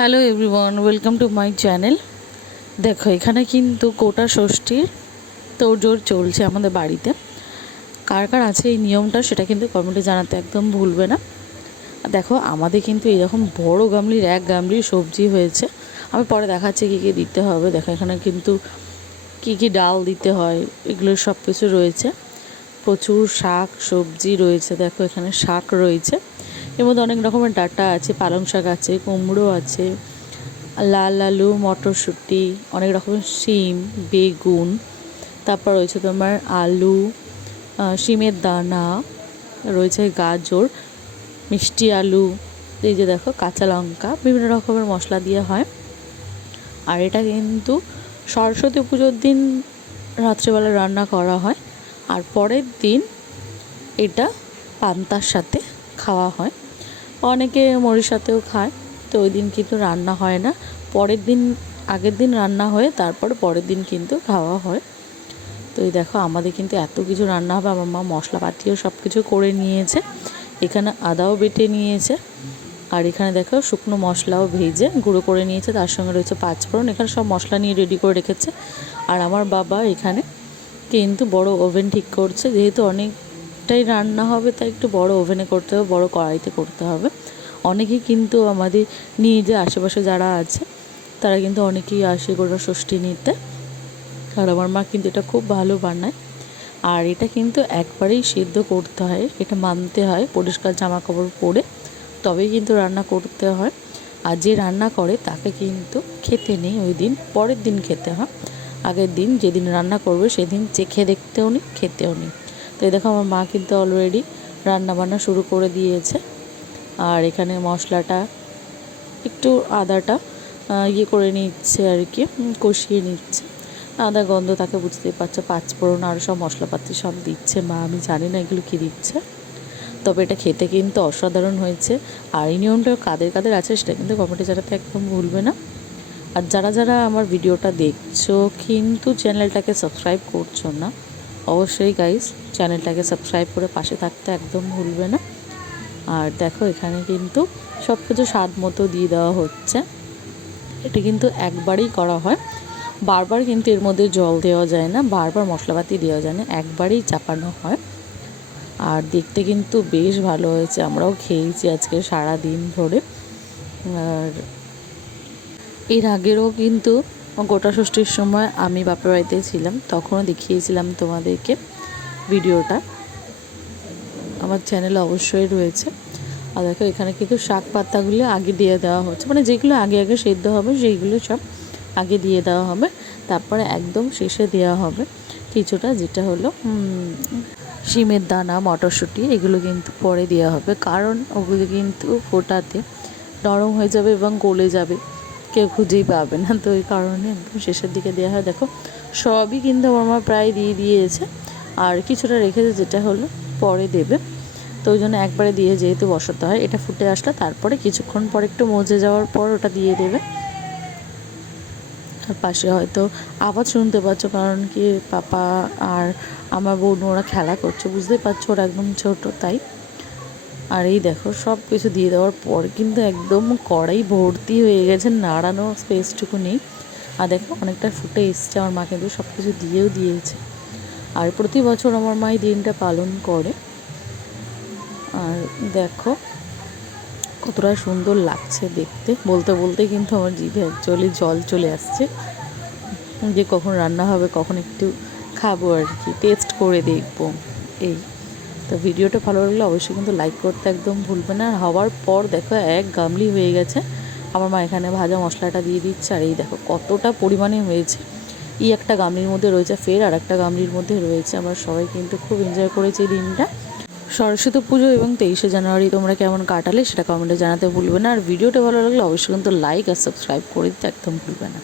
Hello everyone, welcome to my channel. দেখো এখানে কিন্তু গোটা ষষ্ঠীর তোড়জোড় চলছে আমাদের বাড়িতে। কার কার আছে এই নিয়মটা সেটা কিন্তু কমেন্টে জানাতে একদম ভুলবে না। দেখো আমাদের কিন্তু এরকম বড় গামলির এক গামলির সবজি হয়েছে। আমি পরে দেখাচ্ছি কী কী দিতে হবে। দেখো এখানে কিন্তু কী কী ডাল দিতে হয় এগুলো সব কিছু রয়েছে। প্রচুর শাক সবজি রয়েছে। দেখো এখানে শাক রয়েছে, এর মধ্যে অনেক রকমের ডাঁটা আছে, পালং শাক আছে, কুমড়ো আছে, লাল আলু, মটরশুঁটি, অনেক রকমের শিম, বেগুন, তারপর রয়েছে তোমার আলু, শিমের দানা, রয়েছে গাজর, মিষ্টি আলু, এই যে দেখো কাঁচা লঙ্কা, বিভিন্ন রকমের মশলা দিয়ে হয়। আর এটা কিন্তু সরস্বতী পুজোর দিন রাত্রেবেলা রান্না করা হয়, আর পরের দিন এটা পান্তার সাথে খাওয়া হয়। অনেকে মুড়ির সাথেও খায়। তো ওই দিন কিন্তু রান্না হয় না, পরের দিন আগের দিন রান্না হয়ে তারপর পরের দিন কিন্তু খাওয়া হয়। তো এই দেখো আমাদের কিন্তু এত কিছু রান্না হবে। আমার মা মশলাপাতিও সব কিছু করে নিয়েছে, এখানে আদাও বেটে নিয়েছে, আর এখানে দেখো শুকনো মশলাও ভেজে গুঁড়ো করে নিয়েছে, তার সঙ্গে রয়েছে পাঁচফোড়ন। এখানে সব মশলা নিয়ে রেডি করে রেখেছে। আর আমার বাবা এখানে কিন্তু বড় ওভেন ঠিক করছে, যেহেতু অনেকটাই রান্না হবে তাই একটু বড় ওভেনে করতে হবে, বড় কড়াইতে করতে হবে। অনেকেই কিন্তু আমাদের নিজে আশেপাশে যারা আছে তারা কিন্তু অনেকেই আসে গোটা ষষ্ঠী নিতে। আর আমার মা কিন্তু এটা খুব ভালো বানায়। আর এটা কিন্তু একবারেই সিদ্ধ করতে হয়, এটা মানতে হয়, পরিষ্কার জামা কাপড় পরে তবেই কিন্তু রান্না করতে হয়। আর যে রান্না করে তাকে কিন্তু খেতে নেই ওই দিন, পরের দিন খেতে হয়। আগের দিন যেদিন রান্না করবে সেদিন চেখে দেখতেও নেই, খেতেও নেই। তো এই দেখো আমার মা কিন্তু অলরেডি রান্না বান্না শুরু করে দিয়েছে। আর এখানে মশলাটা একটু আদাটা করে নিচ্ছে আর কি, কষিয়ে নিচ্ছে। আদা গন্ধ তাকে বুঝতেই পারছো, পাঁচফোড়ন আর সব মশলাপাতি সব দিচ্ছে মা। আমি জানি না এগুলো কী দিচ্ছে, তবে এটা খেতে কিন্তু অসাধারণ হয়েছে। আর এই নিয়মটা কাদের কাদের আছে সেটা কিন্তু কমেন্টে জানাতে একদম ভুলবে না। আর যারা যারা আমার ভিডিওটা দেখছো কিন্তু চ্যানেলটাকে সাবস্ক্রাইব করছো না, অবশ্যই গাইস চ্যানেলটাকে সাবস্ক্রাইব করে পাশে থাকতে একদম ভুলবে না। আর দেখো এখানে কিন্তু সব কিছু স্বাদ মতো দিয়ে দেওয়া হচ্ছে। এটা কিন্তু একবারই করা হয়, বারবার কিন্তু এর মধ্যে জল দেওয়া যায় না, বারবার মশলাপাতি দেওয়া যায় না, একবারই চাপানো হয়। আর দেখতে কিন্তু বেশ ভালো হয়েছে, আমরাও খেয়েছি আজকে সারা দিন ধরে। আর এর আগেরও কিন্তু গোটা ষষ্ঠীর সময় আমি বাপের বাড়িতে ছিলাম, তখনও দেখিয়েছিলাম তোমাদেরকে ভিডিওটা, আমার চ্যানেলে অবশ্যই রয়েছে। আর দেখো এখানে কিন্তু শাক পাতাগুলো আগে দিয়ে দেওয়া হচ্ছে, মানে যেগুলো আগে আগে সেদ্ধ হবে সেইগুলো সব আগে দিয়ে দেওয়া হবে, তারপরে একদম শেষে দেওয়া হবে কিছুটা, যেটা হলো শিমের দানা, মটরশুঁটি, এগুলো কিন্তু পরে দেওয়া হবে, কারণ ওগুলো কিন্তু ফোটাতে নরম হয়ে যাবে এবং গলে যাবে, কেউ খুঁজেই পাবে না। তো এই কারণে একদম শেষের দিকে দেওয়া হয়। দেখো সবই কিন্তু আমার মা প্রায় দিয়ে দিয়েছে, আর কিছুটা রেখেছে যেটা হলো পরে দেবে। তো ওই জন্য একবারে দিয়ে যেহেতু বসাতে হয়, এটা ফুটে আসলে তারপরে কিছুক্ষণ পর একটু মজে যাওয়ার পর ওটা দিয়ে দেবে। আর পাশে হয়তো আওয়াজ শুনতে পাচ্ছ, কারণ কি পাপা আর আমার বোন ওরা খেলা করছে, বুঝতেই পারছো ওরা একদম ছোট তাই। আর এই দেখো সব কিছু দিয়ে দেওয়ার পর কিন্তু একদম কড়াই ভর্তি হয়ে গেছে, নাড়ানোর স্পেসটুকু নেই। আর দেখো অনেকটা ফুটে এসছে, আমার মা কিন্তু সব কিছু দিয়েও দিয়েছে। আর প্রতি বছর আমার মা এই দিনটা পালন করে। আর দেখো কতটা সুন্দর লাগছে দেখতে, বলতে বলতে কিন্তু আমার জিভে অ্যাকচুয়ালি জল চলে আসছে, যে কখন রান্না হবে, কখন একটু খাবো আর কি, টেস্ট করে দেখবো। এই তো ভিডিওটা ভালো লাগলে অবশ্যই কিন্তু লাইক করতে একদম ভুলবে না। হওয়ার পর দেখো এক গামলি হয়ে গেছে, আমার মা এখানে ভাজা মশলাটা দিয়ে দিচ্ছে। আর এই দেখো কতটা পরিমাণে হয়েছে, এই একটা গামলির মধ্যে রয়েছে, ফের আর একটা গামলির মধ্যে রয়েছে। আমরা সবাই কিন্তু খুব এনজয় করেছি এই দিনটা। সরস্বতী পুজো এবং 23শে জানুয়ারি তোমরা কেমন কাটালে সেটা কমেন্টে জানাতে ভুলবে না। আর ভিডিওটা ভালো লাগলে অবশ্যই কিন্তু লাইক আর সাবস্ক্রাইব করে দিতে একদম ভুলবে না।